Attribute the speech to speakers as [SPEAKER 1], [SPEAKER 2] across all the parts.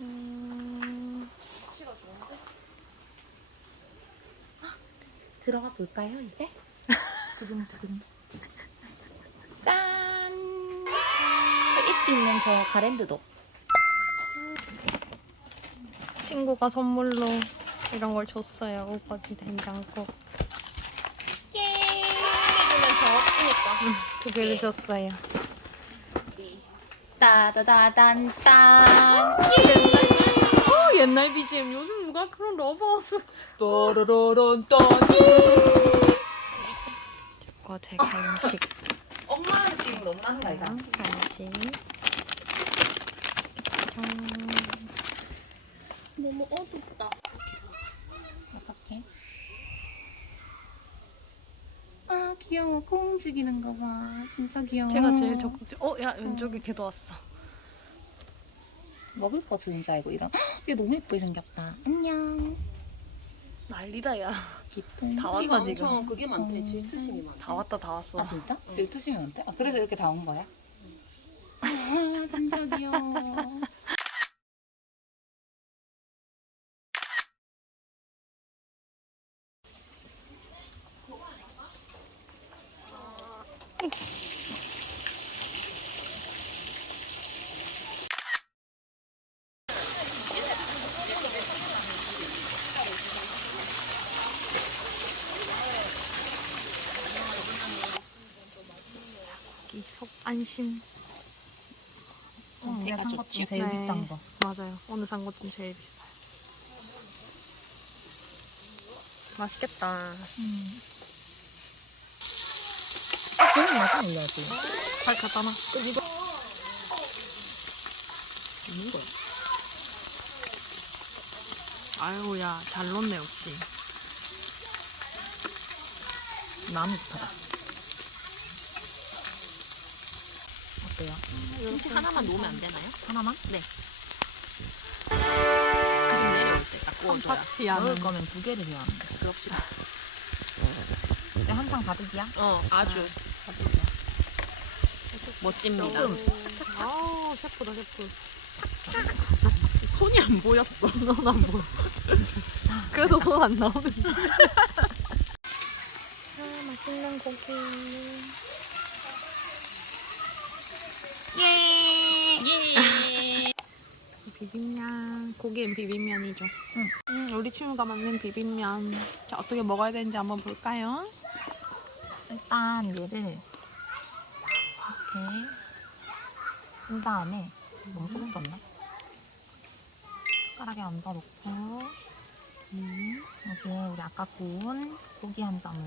[SPEAKER 1] 음? 들어가 볼까요, 이제? 두근두근. 짠! 저 있지 있는 저 가랜드도.
[SPEAKER 2] 친구가 선물로 이런 걸 줬어요. 오빠지 된장국
[SPEAKER 1] 예!
[SPEAKER 2] 두 개를 줬어요.
[SPEAKER 1] 따다다단딴.
[SPEAKER 2] 어, 옛날 BGM 요즘 누가 그런 러브하우스
[SPEAKER 1] 또로로론 또.
[SPEAKER 2] 거제 간식
[SPEAKER 1] 엄마 느낌 너무 나는 거 아이가?
[SPEAKER 2] 간식
[SPEAKER 3] 너무 어둡다.
[SPEAKER 1] 어떡해? 아 귀여워 코 움직이는 거 봐. 진짜 귀여워.
[SPEAKER 2] 제가 제일 적극적 어 야 왼쪽에 걔도 왔어
[SPEAKER 1] 먹을 거줄 알고 이런. 헉, 얘 너무 예쁘게 생겼다. 안녕.
[SPEAKER 2] 난리다 야다
[SPEAKER 1] 기쁜.
[SPEAKER 2] 다 왔다 지금
[SPEAKER 3] 엄청 그게 많대.
[SPEAKER 1] 음.
[SPEAKER 3] 질투심이 많다.
[SPEAKER 2] 왔다 다 왔어
[SPEAKER 1] 아 진짜? 질투심이 많대? 아 그래서 이렇게 다 온 거야? 아 진짜 귀여워.
[SPEAKER 2] 이 속 안심
[SPEAKER 1] 내가 산것 중에 제일
[SPEAKER 2] 네.
[SPEAKER 1] 비싼 거.
[SPEAKER 2] 맞아요 오늘 산 것 중 제일 비싸요 맛있겠다
[SPEAKER 1] 아 그럼 나도 올려야지.
[SPEAKER 2] 잘 갖다 놔
[SPEAKER 1] 이거 있는 거야.
[SPEAKER 2] 아유 야 잘 넣네 역시
[SPEAKER 1] 나무부터다. 어때요?
[SPEAKER 3] 음식 하나만 놓으면 안 되나요?
[SPEAKER 1] 하나만?
[SPEAKER 3] 네. 지금 내려올 때딱 구워줘야.
[SPEAKER 2] sam팍지
[SPEAKER 1] 먹을
[SPEAKER 2] 않은
[SPEAKER 1] 거면 두 개를 해야 하는데.
[SPEAKER 3] 그럽시다.
[SPEAKER 1] 근데 한상 가득이야?
[SPEAKER 3] 어, 아주
[SPEAKER 1] 가득이야.
[SPEAKER 3] 멋집니다.
[SPEAKER 2] 아우 셰프다 셰프
[SPEAKER 3] 손이 안 보였어.
[SPEAKER 2] 넌안 보여 그래도 손안 나오는데 아 맛있는 고기
[SPEAKER 1] 예!
[SPEAKER 3] 예.
[SPEAKER 2] 비빔면 고기엔 비빔면이죠
[SPEAKER 1] 응.
[SPEAKER 2] 음, 우리 친구가 만든 비빔면 자 어떻게 먹어야 되는지 한번 볼까요?
[SPEAKER 1] 일단 얘를 이렇게 한 다음에 너무 소금 떴나? 숟가락에 얹어 놓고
[SPEAKER 2] 음.
[SPEAKER 1] 여기에 우리 아까 구운 고기 한 점을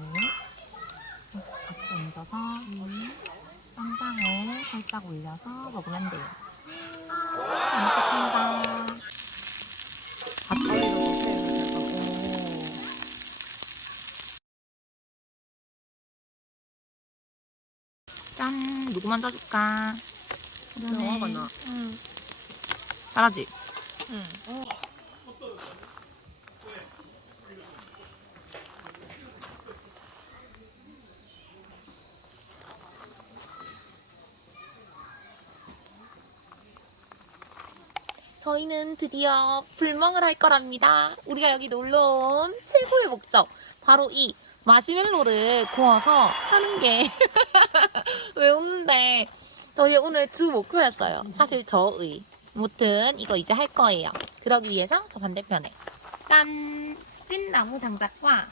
[SPEAKER 1] 같이 얹어서
[SPEAKER 2] 음.
[SPEAKER 1] 쌈장을 살짝 올려서 먹으면 돼요. 잘 먹겠습니다. 짠! 누구 먼저 줄까?
[SPEAKER 3] 영화가 나.
[SPEAKER 2] 음.
[SPEAKER 1] 잘하지?
[SPEAKER 2] 음.
[SPEAKER 1] 저희는 드디어 불멍을 할 거랍니다. 우리가 여기 놀러 온 최고의 목적. 바로 이 마시멜로를 구워서 하는 게. 왜 웃는데. 저희 오늘 주 목표였어요. 사실 저의. 무튼 이거 이제 할 거예요. 그러기 위해서 저 반대편에. 짠! 찐나무 장작과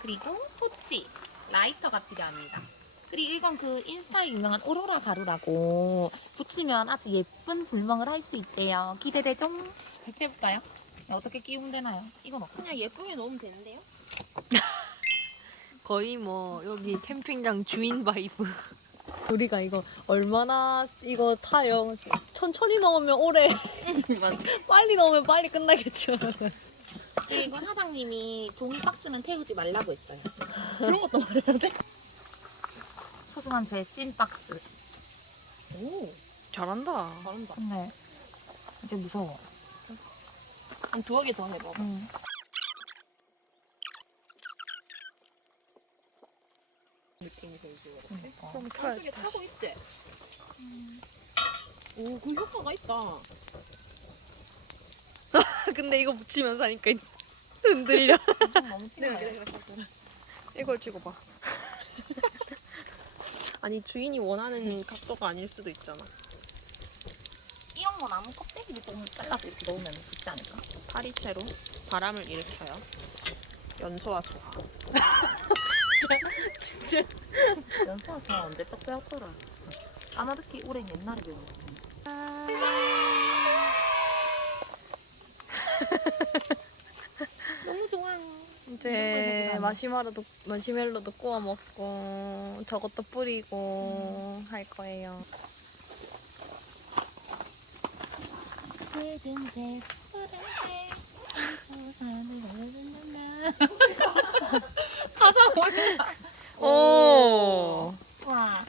[SPEAKER 1] 그리고 토치, 라이터가 필요합니다. 그리고 이건 그 인스타에 유명한 오로라 가루라고 붙이면 아주 예쁜 불멍을 할 수 있대요. 기대되죠? 같이 해볼까요? 어떻게 끼우면 되나요? 이건 어떻게?
[SPEAKER 3] 그냥 예쁘게 넣으면 되는데요?
[SPEAKER 2] 거의 뭐 여기 캠핑장 주인 바이브. 우리가 이거 얼마나 이거 타요. 천천히 넣으면 오래. 빨리 넣으면 빨리 끝나겠죠.
[SPEAKER 1] 그리고 사장님이 종이 박스는 태우지 말라고 했어요.
[SPEAKER 3] 그런 것도 말해야 돼?
[SPEAKER 1] 소중한 제 씬 박스.
[SPEAKER 3] 오,
[SPEAKER 2] 잘한다.
[SPEAKER 3] 잘한다.
[SPEAKER 1] 근데 이제 무서워.
[SPEAKER 3] 한 두어 개 더 해봐.
[SPEAKER 1] 응.
[SPEAKER 3] 느낌이 들지.
[SPEAKER 1] 그러니까.
[SPEAKER 2] 그럼
[SPEAKER 3] 안쪽에
[SPEAKER 2] 켜야지.
[SPEAKER 3] 타고 있지? 오, 그 효과가 있다.
[SPEAKER 2] 근데 이거 붙이면서 하니까 흔들려.
[SPEAKER 1] 너무 티나요.
[SPEAKER 3] 내가 사줘라.
[SPEAKER 2] 이걸 찍어봐.
[SPEAKER 3] 아니 주인이 원하는 각도가 아닐 수도 있잖아.
[SPEAKER 1] 이런 거 나무 껍데기를 좀 잘라서 이렇게 넣으면 좋지 않을까?
[SPEAKER 3] 파리채로 바람을 일으켜요. 연소와 소화.
[SPEAKER 1] 연수와서 언제 떡 배웠더라? 까마득히 오랜 옛날에 배운 거. 너무 좋아.
[SPEAKER 2] 이제 마시멜로도 마시멜로도 구워 먹고 저것도 뿌리고 할 거예요.
[SPEAKER 1] 가사 몰라.
[SPEAKER 2] 오,
[SPEAKER 1] 와.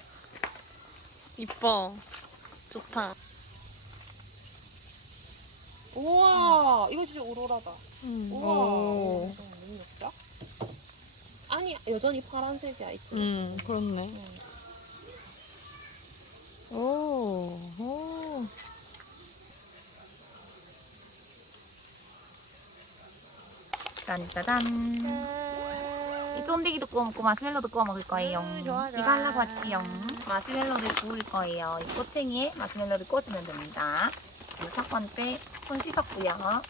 [SPEAKER 2] 이뻐. 좋다.
[SPEAKER 3] 우와, 이거 진짜 오로라다.
[SPEAKER 2] 음.
[SPEAKER 3] 우와.
[SPEAKER 2] 오.
[SPEAKER 3] 너무 예쁘다. 아니, 여전히 파란색이야, 이쪽.
[SPEAKER 2] 음, 그렇네. 오, 오.
[SPEAKER 1] 짠짜잔. 이 쫀디기도 구워 먹고 마시멜로도 구워 먹을 거예요.
[SPEAKER 2] 음, 좋아, 좋아.
[SPEAKER 1] 이거 하려고 왔지요. 마시멜로를 구울 거예요. 이 꼬챙이에 마시멜로를 꽂으면 됩니다. 그리고 첫 번째 손 씻었고요.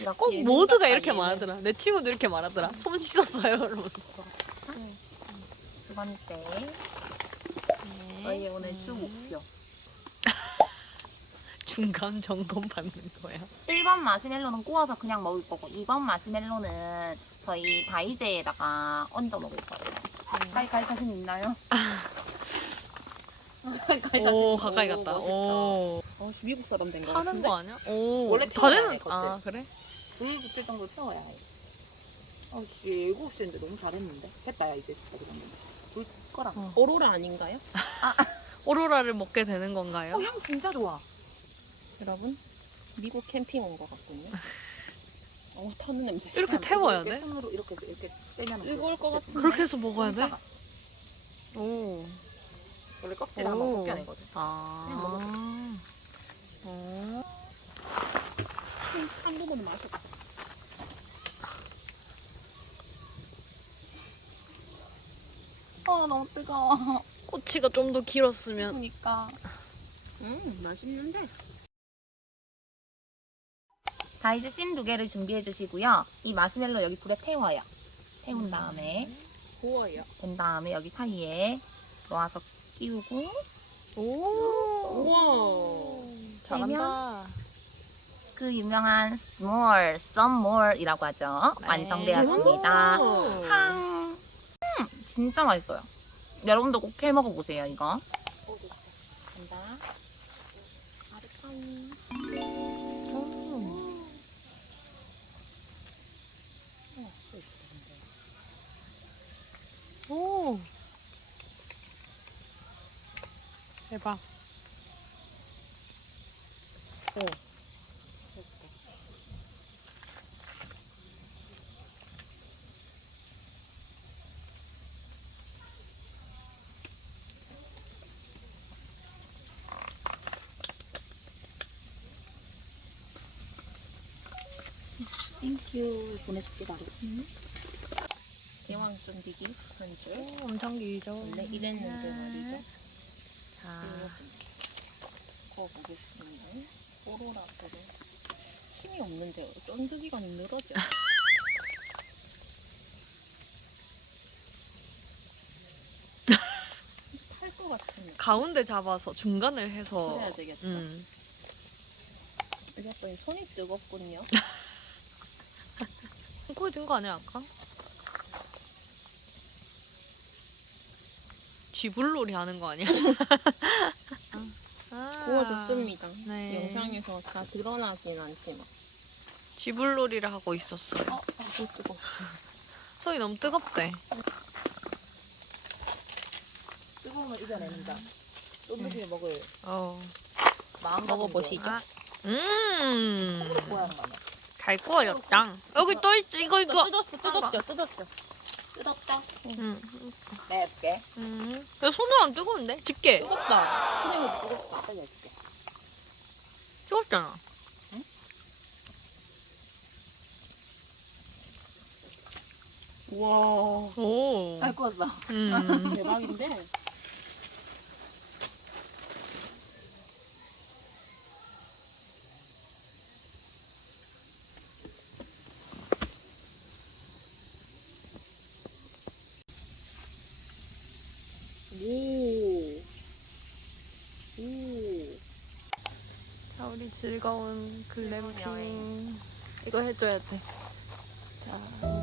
[SPEAKER 1] 이렇게
[SPEAKER 2] 꼭 모두가
[SPEAKER 3] 닦아,
[SPEAKER 2] 이렇게. 말하더라. 내 친구도 이렇게 말하더라. 손 씻었어요, 이러면서.
[SPEAKER 1] 두 번째 저희 오늘 주 목표
[SPEAKER 2] 중간 점검 받는 거야.
[SPEAKER 1] 1번 마시멜로는 구워서 그냥 먹을 거고 2번 마시멜로는 저희 다이제에다가 얹어 먹을 거예요. 가까이 자신 있나요? 가까이 자신
[SPEAKER 2] 오,
[SPEAKER 1] 있-
[SPEAKER 2] 가까이
[SPEAKER 3] 오,
[SPEAKER 2] 갔다.
[SPEAKER 3] 멋있어.
[SPEAKER 2] 오.
[SPEAKER 3] 어, 미국 사람 된거 같은데?
[SPEAKER 2] 거 아니야? 오.
[SPEAKER 3] 원래
[SPEAKER 2] 다
[SPEAKER 3] 태워야
[SPEAKER 2] 되는
[SPEAKER 3] 해, 겉을.
[SPEAKER 2] 아, 그래?
[SPEAKER 3] 불 붙일 정도 태워야 해. 아, 씨, 7시인데 너무 잘했는데? 했다, 야, 이제. 불 꺼라.
[SPEAKER 2] 어.
[SPEAKER 3] 오로라 아닌가요?
[SPEAKER 2] 오로라를 먹게 되는 건가요?
[SPEAKER 3] 어, 향 진짜 좋아. 여러분, 미국 캠핑 온 것 같군요. 어, 타는 냄새.
[SPEAKER 2] 이렇게 태워야 돼?
[SPEAKER 1] 손으로 이렇게 해서 이렇게 빼면
[SPEAKER 3] 뜨거울 것 같은데.
[SPEAKER 2] 그렇게 해서 먹어야 돼? 오.
[SPEAKER 1] 원래 껍질 한번
[SPEAKER 2] 오.
[SPEAKER 1] 벗겨내거든. 그냥
[SPEAKER 2] 아. 어.
[SPEAKER 3] 한 부분은 맛있다.
[SPEAKER 1] 어 너무 뜨거워.
[SPEAKER 2] 꼬치가 좀 더 길었으면.
[SPEAKER 1] 그러니까
[SPEAKER 3] 음, 맛있는데?
[SPEAKER 1] 다이제 씬두 개를 준비해 주시고요. 이 마시멜로 여기 불에 태워요. 태운
[SPEAKER 2] 음.
[SPEAKER 1] 다음에
[SPEAKER 3] 고와요.
[SPEAKER 1] 된 다음에 여기 사이에 놓아서 끼우고
[SPEAKER 2] 오.
[SPEAKER 3] 우와.
[SPEAKER 2] 잘한다.
[SPEAKER 1] 그 유명한 small, some more이라고 하죠.
[SPEAKER 2] 네.
[SPEAKER 1] 완성되었습니다.
[SPEAKER 3] 오.
[SPEAKER 1] 향, 음, 진짜 맛있어요. 여러분도 꼭 해 먹어보세요 이거. 간다. 아르카이.
[SPEAKER 2] 오. 대박.
[SPEAKER 1] 땡큐 보내줄게 바 로. 대왕 쫀디기 한 줄.
[SPEAKER 2] 오, 엄청 길죠.
[SPEAKER 1] 원래 이랬는데 말이죠.
[SPEAKER 2] 자,
[SPEAKER 3] 구워보겠습니다. 오로라들은 힘이 없는데 쫀득이가 늘어져. 탈 것 같은
[SPEAKER 2] 가운데 잡아서 중간을 해서.
[SPEAKER 3] 그래야 되겠다.
[SPEAKER 2] 음.
[SPEAKER 3] 이랬더니 손이 뜨겁군요.
[SPEAKER 2] 구워진 거 아니야 아까? 쥐불놀이 하는 거 아니야? 아.
[SPEAKER 3] 구워졌습니다.
[SPEAKER 2] 네.
[SPEAKER 3] 영상에서 다 드러나긴 않지만.
[SPEAKER 2] 쥐불놀이를 하고 있었어요.
[SPEAKER 3] 어, 아주 뜨거.
[SPEAKER 2] 손이 너무 뜨겁대.
[SPEAKER 1] 뜨거움을 이겨내는 자. 쫀디기 먹을
[SPEAKER 2] 어.
[SPEAKER 1] 마음
[SPEAKER 3] 먹어보시죠.
[SPEAKER 2] 아. 음. 잘 구워졌다. 여기 또 있어. 이거 이거.
[SPEAKER 3] 뜯었어, 뜯었죠, 뜯었죠. 뜨겁다.
[SPEAKER 2] 응.
[SPEAKER 3] 해볼게.
[SPEAKER 2] 음. 야, 손은 안 뜨거운데? 집게.
[SPEAKER 3] 뜨겁다. 그냥 뜨겁다. 빨리 해줄게.
[SPEAKER 2] 뜨겁잖아.
[SPEAKER 3] 우와.
[SPEAKER 2] 오.
[SPEAKER 3] 잘 구웠어.
[SPEAKER 2] 음.
[SPEAKER 3] 대박인데? 오. 오.
[SPEAKER 2] 자, 우리 즐거운 글램핑. 이거 해줘야 돼.
[SPEAKER 3] 자,